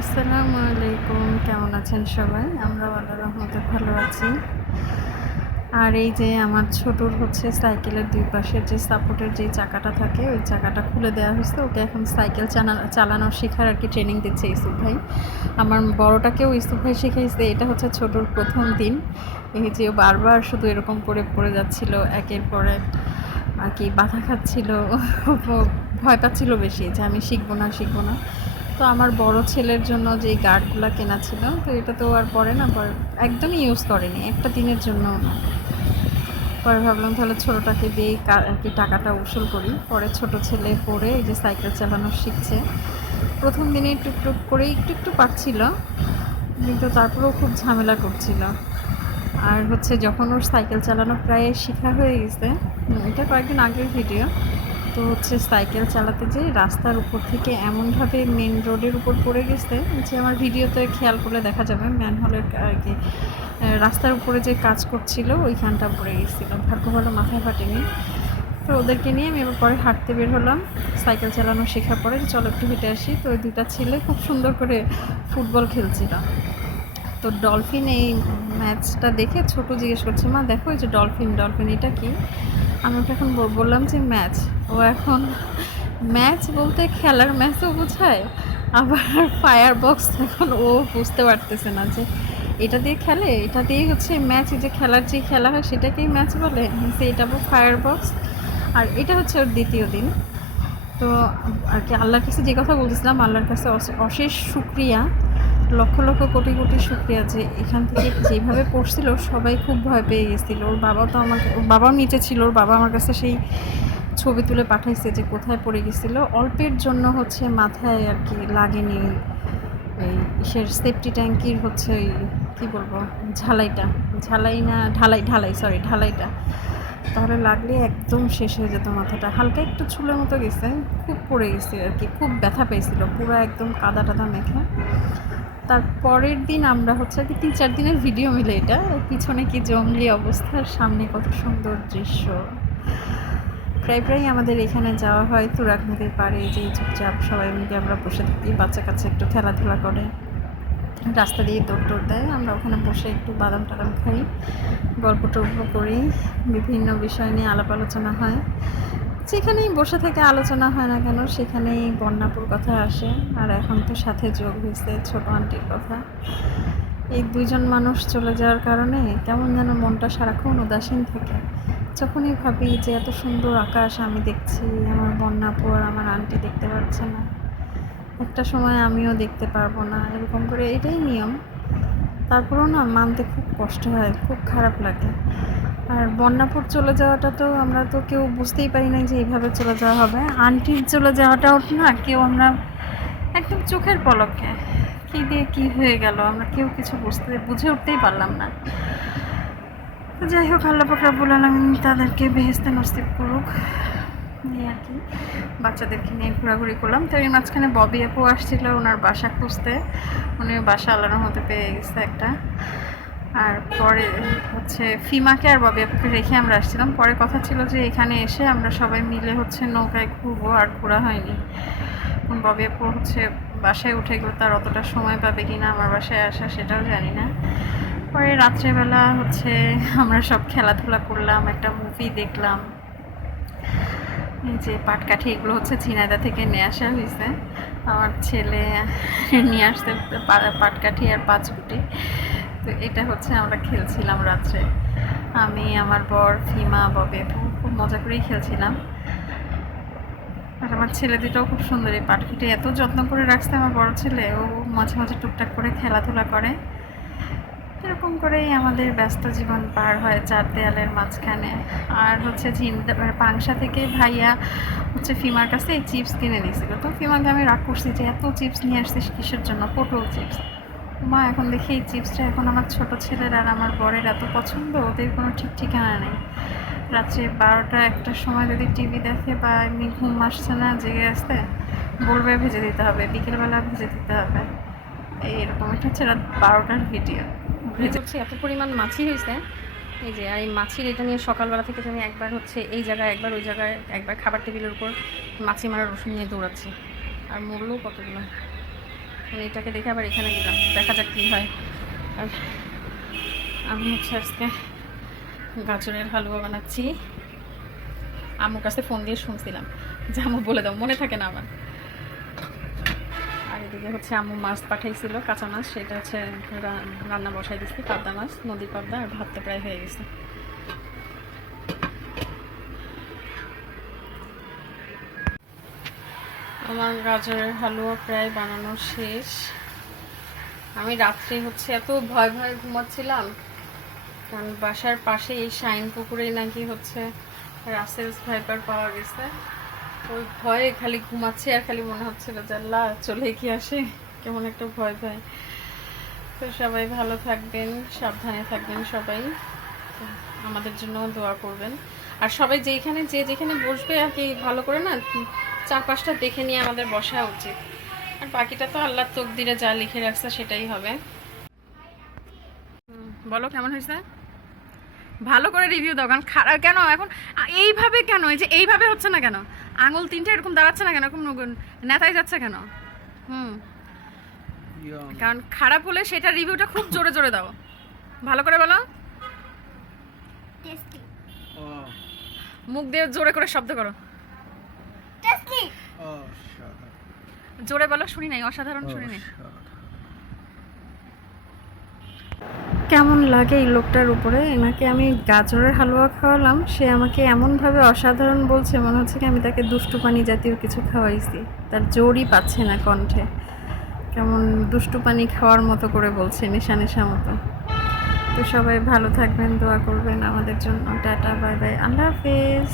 আসসালামু আলাইকুম, কেমন আছেন সবাই? আমরা আল্লাহর রহমতে ভালো আছি। আর এই যে আমার ছোটুর হচ্ছে সাইকেলের দুই পাশের যে সাপোর্টের যে চাকাটা থাকে ওই চাকাটা খুলে দেওয়া হয়েছে। ওকে এখন সাইকেল চালানো শেখার আর কি ট্রেনিং দিচ্ছে ইউসুফ ভাই। আমার বড়টাকেও ইউসুফ ভাই শিখাইছে। এটা হচ্ছে ছোটুর প্রথম দিন। এই যে ও বারবার শুধু এরকম করে পড়ে যাচ্ছিল, একের পর এক আর কি বাধা খাচ্ছিল। ভয় পাচ্ছিল বেশি যে আমি শিখবো না। তো আমার বড় ছেলের জন্য যে গার্ডগুলো কেনা ছিল, তো এটা তো আর পরে না, পরে একদমই ইউজ করেনি, একটা দিনের জন্যও না। পরে ভাবলাম তাহলে ছোটোটাকে দিয়ে আর কি টাকাটা উসুল করি। পরে ছোট ছেলে পড়ে এই যে সাইকেল চালানো শিখছে। প্রথম দিনে টুকটুক করে একটু পারছিল, কিন্তু তারপরেও খুব ঝামেলা করছিল। আর হচ্ছে যখন ওর সাইকেল চালানো প্রায় শেখা হয়ে গেছে, এটা কয়েকদিন আগের ভিডিও, তো হচ্ছে সাইকেল চালাতে যেয়ে রাস্তার উপর থেকে এমনভাবে মেন রোডের উপর পড়ে গেছে যে আমার ভিডিওতে খেয়াল করলে দেখা যাবে ম্যানহোলের আর কি রাস্তার উপরে যে কাজ করছিল ওইখানটা পড়ে গেছিলো। ভাগ্য ভালো মাথায় ফাটেনি। তো ওদেরকে নিয়ে আমি এবার পরে হাঁটতে বের হলাম সাইকেল চালানো শেখার পরে, চলো একটু হেঁটে আসি। তো ওই দুটা ছেলে খুব সুন্দর করে ফুটবল খেলছিল। তো ডলফিন এই ম্যাচটা দেখে ছোট জিজ্ঞেস করছে, মা দেখো এই যে ডলফিন এটা কি? আমি ওকে এখন বললাম যে ম্যাচ। ও এখন ম্যাচ বলতে খেলার ম্যাচও বোঝায়, আবার ফায়ার বক্স এখন ও বুঝতে পারতেছে না যে এটা দিয়ে খেলে, এটা দিয়েই হচ্ছে ম্যাচ, যে খেলার যে খেলা হয় সেটাকেই ম্যাচ বলে, এটা ফায়ার বক্স। আর এটা হচ্ছে ওর দ্বিতীয় দিন। তো আর কি আল্লাহর কাছে যে কথা বলতেছিলাম, আল্লাহর কাছে অশেষ শুক্রিয়া, লক্ষ লক্ষ কোটি কোটি শুক্রিয়া যে এখান থেকে যেভাবে পড়ছিল সবাই খুব ভয় পেয়ে গেছিলো। ওর বাবাও তো আমাকে, ওর বাবাও নিচে ছিল, ওর বাবা আমার কাছে সেই ছবি তুলে পাঠাইছে যে কোথায় পড়ে গেছিলো। অল্পের জন্য হচ্ছে মাথায় আর কি লাগেনি, এই ইসের সেফটি ট্যাঙ্কির হচ্ছে ওই কী বলবো ঢালাইটা, তাহলে লাগলে একদম শেষ হয়ে যেত মাথাটা। হালকা একটু ছুলের মতো গেছে, খুব পড়ে গেছে আর কি, খুব ব্যথা পেয়েছিল, পুরো একদম কাদা টাদা মেখে। তার পরের দিন আমরা হচ্ছে আর কি 3-4 দিনের ভিডিও মিলে এটা, পিছনে কি জঙ্গলি অবস্থা, সামনে কত সুন্দর দৃশ্য। প্রায় আমাদের এখানে যাওয়া হয় তুরাগ নদীর পাড়ে, যে চুপচাপ সবাই মিলে আমরা বসে থাকি, বাচ্চা কাচ্চা একটু খেলাধুলা করে, রাস্তা দিয়ে দৌড় দেয়, আমরা ওখানে বসে একটু বাদাম টাদাম খাই, গল্প টল্প করি, বিভিন্ন বিষয় নিয়ে আলাপ আলোচনা হয়। যেখানেই বসে থেকে আলোচনা হয় না কেন সেখানেই বন্যাপুর কথা আসে। আর এখন তো সাথে যোগ হয়েছে ছোট আন্টির কথা। এই দুইজন মানুষ চলে যাওয়ার কারণে কেমন যেন মনটা সারাক্ষণ উদাসীন থাকে। যখনই ভাবি যে এত সুন্দর আকাশ আমি দেখছি, আমার বন্যাপু আর আমার আন্টি দেখতে পাচ্ছে না, একটা সময় আমিও দেখতে পারবো না, এরকম করে এটাই নিয়ম। তারপরেও না মানতে খুব কষ্ট হয়, খুব খারাপ লাগে। আর বন্যাপুর চলে যাওয়াটা তো আমরা তো কেউ বুঝতেই পারি না যে এইভাবে চলে যাওয়া হবে। আন্টির চলে যাওয়াটাও না কেউ আমরা একদম চোখের পলকে কী দিয়ে কী হয়ে গেল আমরা কেউ কিছু বুঝে উঠতেই পারলাম না। যাই হোক, আল্লাহ পাক রব্বুল আলামিন তাদেরকে বেহেশতে নসিব করুক, এই আর কি। বাচ্চাদেরকে নিয়ে ঘোরাঘুরি করলাম। তো এর মাঝখানে ববি আপু আসছিল ওনার বাসা খুঁজতে, উনি বাসা আল্লাহর রহমতে পেয়ে গেছে একটা। আর পরে হচ্ছে ফিমাকে আর ববি আপুকে রেখে আমরা আসছিলাম। পরে কথা ছিল যে এখানে এসে আমরা সবাই মিলে হচ্ছে নৌকায় ঘুরবো, আর ঘোরা হয়নি। ববি আপু হচ্ছে বাসায় উঠে গেলে তার অতটা সময় পাবে কি না আমার বাসায় আসা সেটাও জানি না। পরে রাত্রেবেলা হচ্ছে আমরা সব খেলাধুলা করলাম, একটা মুভি দেখলাম। এই যে পাটকাঠি, এগুলো হচ্ছে ঝিনাইদহ থেকে নিয়ে আসা হয়েছে, আমার ছেলে নিয়ে আসতে পাটকাঠি আর 5 গুটি। তো এটা হচ্ছে আমরা খেলছিলাম রাত্রে, আমি, আমার বর, ফিমা, ববে, খুব মজা করেই খেলছিলাম। আর আমার ছেলে দুটোও খুব সুন্দর, এই পাটকাঠি এত যত্ন করে রাখছে আমার বড় ছেলে, ও মাঝে মাঝে টুকটাক করে খেলাধুলা করে। এরকম করেই আমাদের ব্যস্ত জীবন পার হয় 4 দেয়ালের মাঝখানে। আর হচ্ছে পাংশা থেকে ভাইয়া হচ্ছে ফিমার কাছে এই চিপস কিনে দিয়েছিল। তো ফিমাকে আমি রাগ করছি যে এত চিপস নিয়ে আসছিস কিসের জন্য, পটল চিপস। মা এখন দেখি এই চিপসটা এখন আমার ছোট ছেলের আর আমার বরের এত পছন্দ, ওদের কোনো ঠিক ঠিকানা নেই। রাত্রে 12টা-1টার সময় যদি টিভি দেখে বা এমনি ঘুম আসছে না জেগে আসতে, বলবে ভেজে দিতে হবে, বিকেলবেলা ভেজে দিতে হবে, এইরকম। এটা হচ্ছে রাত 12টার ভিডিও। হচ্ছে এত পরিমাণ মাছি হয়েছে, এই যে। আর এই মাছির এটা নিয়ে সকালবেলা থেকে আমি একবার হচ্ছে এই জায়গায়, একবার ওই জায়গায়, একবার খাবার টেবিলের উপর মাছি মারার ওষুধ নিয়ে দৌড়াচ্ছি, আর মরলেও কতগুলো। আমি এটাকে দেখে আবার এখানে দিলাম, দেখা যাক কী হয়। আর আমি হচ্ছে আজকে গাজরের হালুয়া বানাচ্ছি। আম্মুর কাছে ফোন দিয়ে শুনছিলাম যে আম্মু বলে দাও, মনে থাকে না আমার। আর এদিকে হচ্ছে আম্মু মাছ পাঠাইছিল, কাঁচা মাছ, সেটা হচ্ছে রান্না বসাই দিচ্ছি। পাবদা মাছ, নদীর পাবদা, আর ভাতটা প্রায় হয়ে গেছে। আমার গাজরের হালুয়া প্রায় বানানো শেষ। আমি রাত্রে হচ্ছে এত ভয় ভয় ঘুমাচ্ছিলাম, কারণ বাসার পাশে এই শাইন পুকুরেই নাকি হচ্ছে রাসেলস ভাইপার পাওয়া গেছে। ওই ভয়ে খালি ঘুমাচ্ছে আর খালি মনে হচ্ছিল যে আল্লাহ চলে কি আসে, কেমন একটা ভয় ভয়। তো সবাই ভালো থাকবেন, সাবধানে থাকবেন সবাই, আমাদের জন্য দোয়া করবেন। আর সবাই যেখানে বসবে আর কি, ভালো করে না চারপাশটা দেখে নিয়ে আমাদের বসা উচিত। আর বাকিটা তো আল্লাহর তকদিরে যা লিখে রাখছে সেটাই হবে। বলো কেমন হয়েছে, ভালো করে রিভিউ দাও। কারণ খারাপ কেন এখন এইভাবে, কেন এই যে এইভাবে হচ্ছে না কেন, আঙুল তিনটে এরকম দাঁড়াচ্ছে না কেন, এরকম নেতায় যাচ্ছে কেন? কারণ খারাপ হলে সেটা রিভিউটা খুব জোরে জোরে দাও, ভালো করে বলো। মুখ দিয়ে জোরে করে শব্দ করো, জোরে বলো, শুনি নাই, অসাধারণ শুনি নাই। কেমন লাগে এই লোকটার উপরে, এনাকে আমি গাজরের হালুয়া খাওয়ালাম, সে আমাকে এমনভাবে অসাধারণ বলছে, মনে হচ্ছে কি আমি তাকে দুষ্টু পানি জাতীয় কিছু খাওয়াইছি। তার জোরই পাচ্ছে না কণ্ঠে, কেমন দুষ্টু পানি খাওয়ার মতো করে বলছে, নেশা নেশা মতো। তো সবাই ভালো থাকবেন, দোয়া করবেন আমাদের জন্য। টাটা, বাই বাই, আল্লাহ হাফেজ।